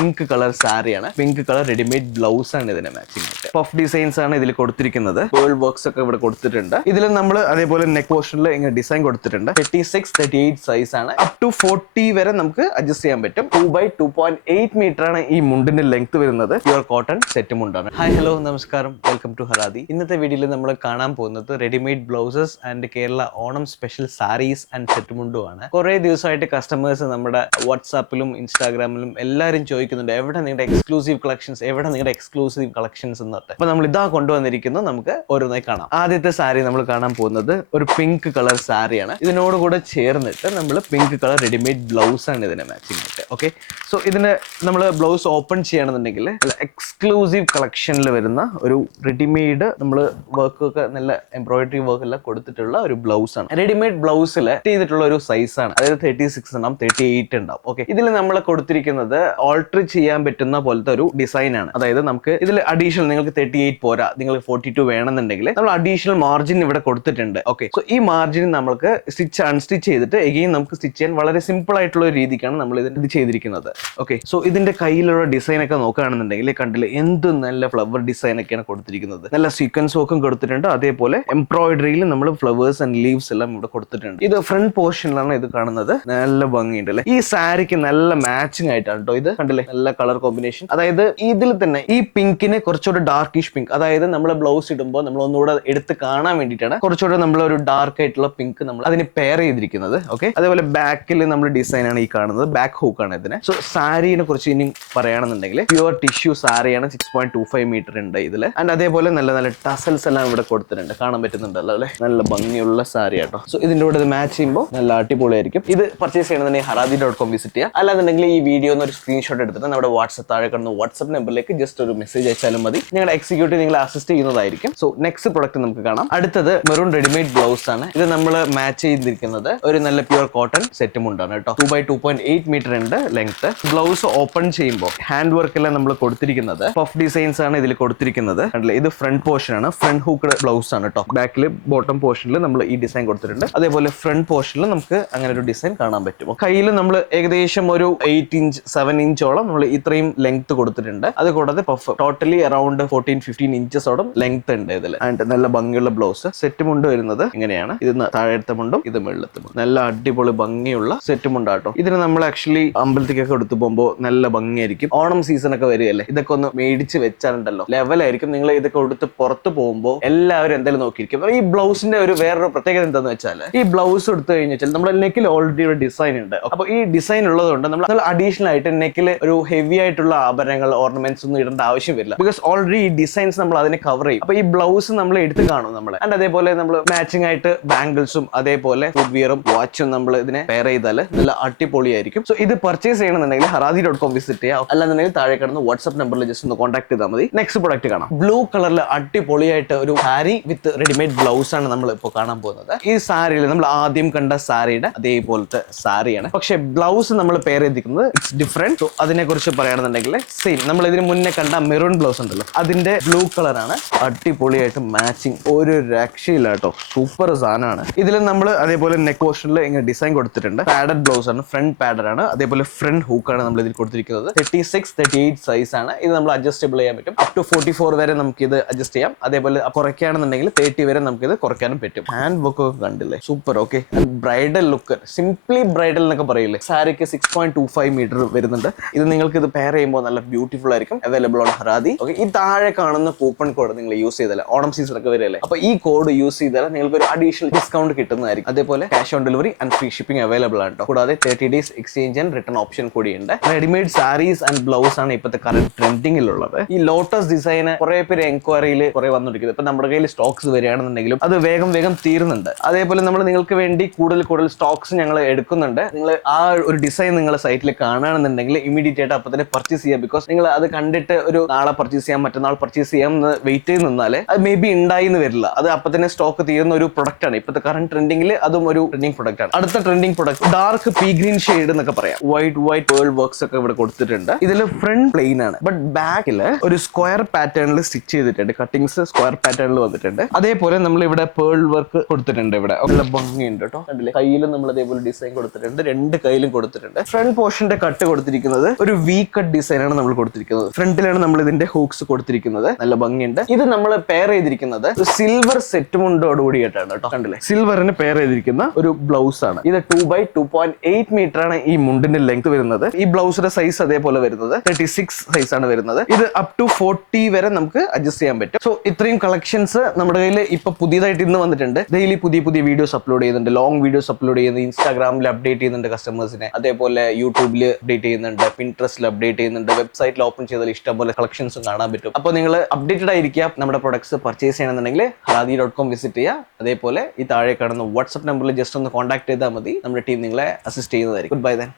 Pink colour സാരിയാണ്. Pink colour readymade blouse ആണ് ഇതിന് മാച്ചിങ് ആയിട്ട്. പഫ് ഡിസൈൻസ് ആണ് ഇതിൽ കൊടുത്തിരിക്കുന്നത്. പേൾ വർക്ക്സ് ഒക്കെ ഇവിടെ കൊടുത്തിട്ടുണ്ട്. ഇതിൽ നമ്മൾ അതേപോലെ നെക്ക് പോർഷനിൽ ഇങ്ങനെ ഡിസൈൻ കൊടുത്തിട്ടുണ്ട്. 36, 38 സൈസ് ആണ്. അപ് ടു 40 വരെ നമുക്ക് അഡ്ജസ്റ്റ് ചെയ്യാൻ പറ്റും. 2x2.8 മീറ്റർ ആണ് ഈ മുണ്ടിന്റെ ലെങ്ത് വരുന്നത്. പ്യുവർ കോട്ടൺ സെറ്റ് മുണ്ടാണ്. ഹായ് ഹലോ നമസ്കാരം, വെൽക്കം ടു ഹറാദി. ഇന്നത്തെ വീഡിയോയിൽ നമ്മൾ കാണാൻ പോകുന്നത് readymade blouses and Kerala Onam special saris and set മുണ്ടും ആണ്. കുറെ ദിവസമായിട്ട് കസ്റ്റമേഴ്സ് നമ്മുടെ വാട്സാപ്പിലും ഇൻസ്റ്റാഗ്രാമിലും എല്ലാവരും ചോദിക്കുന്നുണ്ട്, എവിടെ നിങ്ങളുടെ എക്സ്ക്ലൂസീവ് കളക്ഷൻസ്, എവിടെ നിങ്ങളുടെ എക്സ്ക്ലൂസീവ് കളക്ഷൻസ് എന്ന് പറഞ്ഞിട്ട്. അപ്പൊ നമ്മൾ ഇതാ കൊണ്ടുവന്നിരിക്കുന്നു. നമുക്ക് ഓരോന്നായി കാണാം. ആദ്യത്തെ സാരി നമ്മൾ കാണാൻ പോകുന്നത് ഒരു പിങ്ക് കളർ സാരിയാണ്. ഇതിനോട് കൂടെ ചേർന്നിട്ട് നമ്മൾ പിങ്ക് കളർ റെഡിമെയ്ഡ് ബ്ലൗസ് ആണ് ഇതിനെ മാച്ചിങ് ആയിട്ട്. ഓക്കെ, സോ ഇതിന് നമ്മൾ ബ്ലൗസ് ഓപ്പൺ ചെയ്യണമെന്നുണ്ടെങ്കിൽ എക്സ്ക്ലൂസീവ് കളക്ഷനിൽ വരുന്ന ഒരു റെഡിമെയ്ഡ് നമ്മൾ വർക്ക് ഒക്കെ നല്ല എംബ്രോയിഡറി വർക്ക് എല്ലാം കൊടുത്തിട്ടുള്ള ഒരു ബ്ലൗസ് ആണ്. റെഡിമെയ്ഡ് ബ്ലൗസിൽ ചെയ്തിട്ടുള്ള ഒരു സൈസ് ആണ്. അതായത് 36 ഉണ്ടാവും, 38 ഉണ്ടാവും. ഓക്കെ, ഇതിൽ നമ്മൾ കൊടുത്തിരിക്കുന്നത് ഓൾട്ടർ ചെയ്യാൻ പറ്റുന്ന പോലത്തെ ഒരു ഡിസൈൻ ആണ്. അതായത് നമുക്ക് ഇതിൽ അഡീഷണൽ നിങ്ങൾക്ക് 38 പോരാ, നിങ്ങൾക്ക് 42 വേണമെന്നുണ്ടെങ്കിൽ നമ്മൾ അഡീഷണൽ മാർജിൻ ഇവിടെ കൊടുത്തിട്ടുണ്ട്. ഓക്കെ, സോ ഈ മാർജിൻ നമുക്ക് സ്റ്റിച്ച് അൺസ്റ്റിച്ച് ചെയ്തിട്ട് എഗെയിൻ നമുക്ക് സ്റ്റിച്ച് ചെയ്യാൻ വളരെ സിമ്പിൾ ആയിട്ടുള്ള ഒരു രീതിക്കാണ് നമ്മൾ ഇത് ചെയ്തിരിക്കുന്നത്. ഓക്കെ, സോ ഇതിന്റെ കയ്യിലുള്ള ഡിസൈൻ ഒക്കെ നോക്കുകയാണെന്നുണ്ടെങ്കിൽ കണ്ടില്ലേ, എന്ത് നല്ല ഫ്ലവർ ഡിസൈൻ ഒക്കെയാണ് കൊടുത്തിരിക്കുന്നത്. നല്ല സീക്വൻസ് വർക്കും കൊടുത്തിട്ടുണ്ട്. അതേപോലെ എംബ്രോയിഡറിയിൽ നമ്മൾ ഫ്ലവേഴ്സ് ആൻഡ് ലീവ്സ് എല്ലാം ഇവിടെ കൊടുത്തിട്ടുണ്ട്. ഇത് ഫ്രണ്ട് പോർഷനിലാണ് ഇത് കാണുന്നത്. നല്ല ഭംഗിയുണ്ട് അല്ലേ. ഈ സാരിക്ക് നല്ല മാച്ചിങ് ആയിട്ടാണ് കേട്ടോ ഇത്. കണ്ടില്ലേ, നല്ല കളർ കോമ്പിനേഷൻ. അതായത് ഇതിൽ തന്നെ ഈ പിങ്കിന് കുറച്ചുകൂടെ ഡാർക്കിഷ് പിങ്ക്, അതായത് നമ്മൾ ബ്ലൗസ് ഇടുമ്പോൾ നമ്മൾ ഒന്നുകൂടെ എടുത്ത് കാണാൻ വേണ്ടിയിട്ടാണ് കുറച്ചുകൂടെ നമ്മൾ ഒരു ഡാർക്ക് ആയിട്ടുള്ള പിങ്ക് നമ്മൾ അതിന് പെയർ ചെയ്തിരിക്കുന്നത്. ഓക്കെ, അതേപോലെ ബാക്കിൽ നമ്മൾ ഡിസൈൻ ആണ് ഈ കാണുന്നത്. ബാക്ക് ഹൂക്ക് ആണ് ഇതിന്. സോ സാരീനെ കുറിച്ച് ഇനി പറയുകയാണെന്നുണ്ടെങ്കിൽ പ്യുവർ ടിഷ്യൂ സാരിയാണ്. 6.25 മീറ്റർ ഉണ്ട് ഇതിൽ. ആൻഡ് അതേപോലെ നല്ല നല്ല ടസൽസ് എല്ലാം ഇവിടെ കൊടുത്തിട്ടുണ്ട്. കാണാൻ പറ്റുന്നുണ്ടല്ലോ അല്ലെ, നല്ല ഭംഗിയുള്ള സാരി ആട്ടോ. സോ ഇതിന്റെ കൂടെ ഇത് മാച്ച് ചെയ്യുമ്പോൾ നല്ല അടിപൊളിയായിരിക്കും. ഇത് പർച്ചേസ് ചെയ്യണമെന്നുണ്ടെങ്കിൽ harathi.com വിസിറ്റ് ചെയ്യാം. അല്ലാന്നുണ്ടെങ്കിൽ ഈ വീഡിയോ ഒരു സ്ക്രീൻഷോട്ട് എടുത്തിട്ട് നമ്മുടെ താഴെ കാണുന്ന വാട്സ്ആപ്പ് നമ്പറിലേക്ക് ജസ്റ്റ് ഒരു മെസ്സേജ് അയച്ചാലും മതി. നിങ്ങളുടെ എക്സിക്യൂട്ടീവ് നിങ്ങളെ അസിസ്റ്റ് ചെയ്യുന്നതായിരിക്കും. സോ നെക്സ്റ്റ് പ്രൊഡക്റ്റ് നമുക്ക് കാണാം. അടുത്തത് മെറൂൺ റെഡിമെയ്ഡ് ബ്ലൗസ് ആണ്. ഇത് നമ്മൾ മാച്ച് ചെയ്തിരിക്കുന്നത് ഒരു നല്ല പ്യുവർ കോട്ടൺ സെറ്റ് മുണ്ടാണ് കേട്ടോ. 2x2.8 മീറ്റർ ഉണ്ട് ലെങ്ത്. ബ്ലൗസ് ഓപ്പൺ ചെയ്യുമ്പോൾ ഹാൻഡ് വർക്ക് എല്ലാം നമ്മൾ കൊടുത്തിരിക്കുന്നത് പഫ് ഡിസൈൻസ് ആണ് ഇതിൽ കൊടുത്തിരിക്കുന്നത്. ഇത് ഫ്രണ്ട് പോർഷൻ ആണ്. ഫ്രണ്ട് ഹൂക്ക് ബ്ലൗസ് ആണ് കേട്ടോ. ബാക്കിൽ ബോട്ടം പോർഷനിൽ നമ്മൾ ഈ ഡിസൈൻ കൊടുത്തിട്ടുണ്ട്. അതേപോലെ ഫ്രണ്ട് പോർഷനിൽ നമുക്ക് അങ്ങനെ ഒരു ഡിസൈൻ കാണാൻ പറ്റും. കയ്യിൽ നമ്മൾ ഏകദേശം ഒരു 8 ഇഞ്ച് 7 ഇഞ്ചോളം നമ്മൾ ഇത്രയും ലെങ്ത് കൊടുത്തിട്ടുണ്ട്. അത് കൂടാതെ പഫ് ടോട്ടലി അറൌണ്ട് 14-15 ഇഞ്ചസോളം ലെങ്ത് ഉണ്ട് ഇതിൽ. ആൻഡ് നല്ല ഭംഗിയുള്ള ബ്ലൗസ്. സെറ്റ് മുണ്ട് വരുന്നത് ഇങ്ങനെയാണ്. ഇത് താഴത്തെ മുണ്ടും ഇത് വെള്ളത്തെ മുണ്ടും. നല്ല അടിപൊളി ഭംഗിയുള്ള സെറ്റ് മുണ്ടാട്ടോ. ഇതിന് നമ്മൾ ആക്ച്വലി അമ്പലത്തിക്കൊക്കെ എടുത്തു പോകുമ്പോൾ നല്ല ഭംഗിയായിരിക്കും. ഓണം സീസൺ ഒക്കെ വരികയല്ലേ, ഇതൊക്കെ ഒന്ന് മേടിച്ച് വെച്ചാലുണ്ടല്ലോ ലെവലായിരിക്കും. നിങ്ങൾ ഇതൊക്കെ കൊടുത്ത് പുറത്ത് പോകുമ്പോൾ എല്ലാവരും എന്തായാലും നോക്കിയിരിക്കും. ഈ ബ്ലൗസിന്റെ ഒരു വേറൊരു പ്രത്യേകത എന്താന്ന് വെച്ചാൽ, ഈ ബ്ലൗസ് എടുത്തു കഴിഞ്ഞാൽ നമ്മുടെ നെക്കിൽ ഓൾറെഡി ഒരു ഡിസൈൻ ഉണ്ട്. അപ്പൊ ഈ ഡിസൈൻ ഉള്ളതുകൊണ്ട് നമ്മൾ അഡീഷണൽ ആയിട്ട് നെക്കിൽ ഒരു ഹെവി ആയിട്ടുള്ള ആഭരണങ്ങൾ ഓർണമെന്റ്സ് ഒന്നും ഇടേണ്ട ആവശ്യം വരില്ല. ബിക്കോസ് ഓൾറെഡി ഈ ഡിസൈൻസ് നമ്മൾ അതിനെ കവർ ചെയ്യും. അപ്പൊ ഈ ബ്ലൗസ് നമ്മൾ എടുത്ത് കാണും നമ്മൾ. ആൻഡ് അതേപോലെ നമ്മൾ മാച്ചിങ് ആയിട്ട് ബാംഗിൾസും അതേപോലെ ഫുഡ് വിയറും വാച്ചും നമ്മൾ ഇതിനെ പെയർ ചെയ്താൽ നല്ല അടിപൊളിയായിരിക്കും. സോ ഇത് പർച്ചേസ് ചെയ്യണമെന്നുണ്ടെങ്കിൽ harathi.com വിസിറ്റ് ചെയ്യാം. അല്ലാന്നുണ്ടെങ്കിൽ താഴെ കിടന്ന് വാട്സ്ആപ്പ് നമ്പറിൽ ജസ്റ്റ് ഒന്ന് കോൺടാക്ട് ചെയ്താൽ മതി. നെക്സ്റ്റ് പ്രൊഡക്റ്റ് കാണാം. ബ്ലൂ കളറിൽ അടിപൊളിയായിട്ട് ഒരു സാരി വിത്ത് റെഡിമെയ്ഡ് ബ്ലൗസ് ആണ് നമ്മൾ ഇപ്പോൾ കാണാൻ പോകുന്നത്. ഈ സാരിയിൽ നമ്മൾ ആദ്യം കണ്ട സാരിയുടെ അതേപോലത്തെ സാരിയാണ്. പക്ഷെ ബ്ലൗസ് നമ്മൾ പെയർ ചെയ്തിരിക്കുന്നത് ഇറ്റ്സ് ഡിഫറെന്റ്. സോ അതിനെ കുറിച്ച് പറയുകയാണെന്നുണ്ടെങ്കിൽ സെയിം നമ്മൾ ഇതിന് മുന്നേ കണ്ട മെറൂൺ ബ്ലൗസ് ഉണ്ടല്ലോ, അതിന്റെ ബ്ലൂ കളറാണ്. അടിപൊളിയായിട്ട് മാച്ചിങ്, ഒരു രക്ഷയില്ല കേട്ടോ. സൂപ്പർ സാധനമാണ്. ഇതിൽ നമ്മൾ അതേപോലെ നെക്ക് പോർഷനിൽ ഇങ്ങനെ ഡിസൈൻ കൊടുത്തിട്ടുണ്ട്. പാഡഡ് ബ്ലൗസ് ആണ്, ഫ്രണ്ട് പാഡഡ് ആണ്. അതേപോലെ ഫ്രണ്ട് ഹൂക്കാണ് നമ്മൾ ഇതിൽ കൊടുത്തിരിക്കുന്നത്. 36, 38 സൈസ് ആണ്. ഇത് നമ്മൾ അഡ്ജസ്റ്റബിൾ ചെയ്യാൻ പറ്റും. അപ് ടു 44 വരെ നമുക്ക് ഇത് അഡ്ജസ്റ്റ് ചെയ്യാം. അതേപോലെ കുറയ്ക്കുകയാണെന്നുണ്ടെങ്കിൽ 30 വരെ നമുക്ക് ഇത് കുറയ്ക്കാനും പറ്റും. ഹാൻഡ് വർക്ക് ഒക്കെ കണ്ടില്ലേ, super. Okay, bridal look, simply bridal എന്നൊക്കെ പറയില്ലേ. സാരിക്ക് 6.25 മീറ്റർ വരുന്നുണ്ട്. ഇത് നിങ്ങൾക്ക് ഇത് പെയർ ചെയ്യുമ്പോൾ നല്ല ബ്യൂട്ടിഫുൾ ആയിരിക്കും. Available on ഹറാദി. ഓക്കെ, ഈ താഴെ കാണുന്ന കൂപ്പൺ കോഡ് നിങ്ങൾ യൂസ് ചെയ്താൽ ഓണം സീസൺ ഒക്കെ വരില്ലേ, അപ്പൊ ഈ കോഡ് യൂസ് ചെയ്താൽ നിങ്ങൾക്ക് ഒരു അഡീഷണൽ ഡിസ്കൗണ്ട് കിട്ടുന്നതായിരിക്കും. അതേപോലെ cash on delivery and free shipping available ആണ് കേട്ടോ. കൂടാതെ 30 days exchange and return option കൂടിയുണ്ട്. റെഡിമെയ്ഡ് സാരീസ് ആൻഡ് ബ്ലൗസ് ആണ് ഇപ്പോഴത്തെ കറന്റ് ട്രെൻഡിങ്ങിലുള്ളത്. ഈ ലോട്ടസ് ഡിസൈൻ കുറെ പേര് എൻക്വയറിയിൽ കുറെ വന്നിരിക്കുന്നത്. ഇപ്പൊ നമ്മുടെ കയ്യിൽ സ്റ്റോക്സ് വരികയാണെന്നുണ്ടെങ്കിലും അത് വേഗം തീരുന്നുണ്ട്. അതേപോലെ നമ്മൾ നിങ്ങൾക്ക് വേണ്ടി കൂടുതൽ സ്റ്റോക്സ് ഞങ്ങൾ എടുക്കുന്നുണ്ട്. നിങ്ങൾ ആ ഒരു ഡിസൈൻ നിങ്ങളുടെ സൈറ്റിൽ കാണുകയാണെന്നുണ്ടെങ്കിൽ ഇമീഡിയറ്റ് ആയിട്ട് അപ്പൊ തന്നെ പർച്ചേസ് ചെയ്യാം. ബിക്കോസ് നിങ്ങൾ അത് കണ്ടിട്ട് ഒരു നാളെ പർച്ചേസ് ചെയ്യാം, മറ്റന്നാൾ പർച്ചേസ് ചെയ്യാം എന്ന് വെയിറ്റ് ചെയ്ത് നിന്നാൽ അത് മേ ബി ഉണ്ടായിന്ന് വരില്ല. അത് അപ്പൊ തന്നെ സ്റ്റോക്ക് തീരുന്ന ഒരു പ്രൊഡക്റ്റ് ആണ്. ഇപ്പോഴത്തെ കറന്റ് ട്രെൻഡിങ്ങിൽ അതും ഒരു ട്രെൻഡിങ് പ്രൊഡക്റ്റ് ആണ്. അടുത്ത trending product dark P green shade എന്നൊക്കെ പറയാം. വൈറ്റ് പേൾ വർക്ക്സ് ഒക്കെ ഇവിടെ കൊടുത്തിട്ടുണ്ട്. ഇതിൽ ഫ്രണ്ട് പ്ലെയിൻ ആണ്, ബട്ട് ബാക്കിൽ ഒരു സ്ക്വയർ പാറ്റേണിൽ സ്റ്റിച്ച് ചെയ്തിട്ടുണ്ട്. കട്ടിങ്സ് സ്ക്വയർ പാറ്റേണിൽ വന്നിട്ടുണ്ട്. അതേപോലെ നമ്മൾ ഇവിടെ പേൾ വർക്ക് കൊടുത്തിട്ടുണ്ട്. ഇവിടെ നല്ല ഭംഗിയുണ്ട് കേട്ടോ. കണ്ടില്ലേ, കയ്യിലും നമ്മൾ അതേപോലെ ഡിസൈൻ കൊടുത്തിട്ടുണ്ട്. രണ്ട് കയ്യിലും കൊടുത്തിട്ടുണ്ട്. ഫ്രണ്ട് പോർഷന്റെ കട്ട് കൊടുത്തിരിക്കുന്നത് ഒരു ഒരു വി കട്ട് ഡിസൈൻ ആണ് നമ്മൾ കൊടുത്തിരിക്കുന്നത്. ഫ്രണ്ടിലാണ് നമ്മൾ ഇതിന്റെ ഹൂക്സ് കൊടുത്തിരിക്കുന്നത്. നല്ല ഭംഗിയുണ്ട്. ഇത് നമ്മൾ പെയർ ചെയ്തിരിക്കുന്നത് സിൽവർ സെറ്റ് മുണ്ടോട് കൂടിയിട്ടാണ് കേട്ടോ. കണ്ടില്ലേ, സിൽവറിന് പെയർ ചെയ്തിരിക്കുന്ന ഒരു ബ്ലൗസ് ആണ് ഇത്. 2x2.8 മീറ്റർ ആണ് ഈ മുണ്ടിന്റെ ലെങ്ത് വരുന്നത്. ഈ ബ്ലൗസിന്റെ സൈസ് അതേപോലെ വരുന്നത് 36 സൈസ് ആണ് വരുന്നത്. ഇത് അപ് ടു 40 വരെ നമുക്ക് അഡ്ജസ്റ്റ് ചെയ്യാൻ പറ്റും. സോ ഇത്രയും കളക്ഷൻസ് നമ്മുടെ കയ്യിൽ ഇപ്പൊ പുതിയതായിട്ട് ഇന്ന് വന്നിട്ടുണ്ട്. ഡെയിലി പുതിയ പുതിയ വീഡിയോസ് അപ്ലോഡ് ചെയ്യുന്നുണ്ട്, ലോങ് വീഡിയോസ് അപ്ലോഡ് ചെയ്യുന്നുണ്ട്, ഇൻസ്റ്റാഗ്രാമിൽ അപ്ഡേറ്റ് ചെയ്യുന്നുണ്ട് കസ്റ്റമേഴ്സിനെ, അതേപോലെ യൂട്യൂബിൽ അപ്ഡേറ്റ് ചെയ്യുന്നുണ്ട്, പിൻട്രസ്റ്റിൽ അപ്ഡേറ്റ് ചെയ്യുന്നുണ്ട്, വെബ്സൈറ്റിൽ ഓപ്പൺ ചെയ്താൽ ഇഷ്ടംപോലെ കളക്ഷൻസും കാണാൻ പറ്റും. അപ്പോൾ നിങ്ങൾ അപ്ഡേറ്റഡ് ആയിരിക്കുക. നമ്മുടെ പ്രൊഡക്ട്സ് പർച്ചേസ് ചെയ്യണമെന്നുണ്ടെങ്കിൽ halaadi.com വിസിറ്റ് ചെയ്യുക. അതേപോലെ ഈ താഴെ കാണുന്ന വാട്സ്ആപ്പ് നമ്പറിൽ ജസ്റ്റ് ഒന്ന് കോൺടാക്ട് ചെയ്താൽ മതി. നമ്മുടെ ടീം നിങ്ങളെ അസിസ്റ്റ് ചെയ്യുന്നതായിരിക്കും. Good bye then.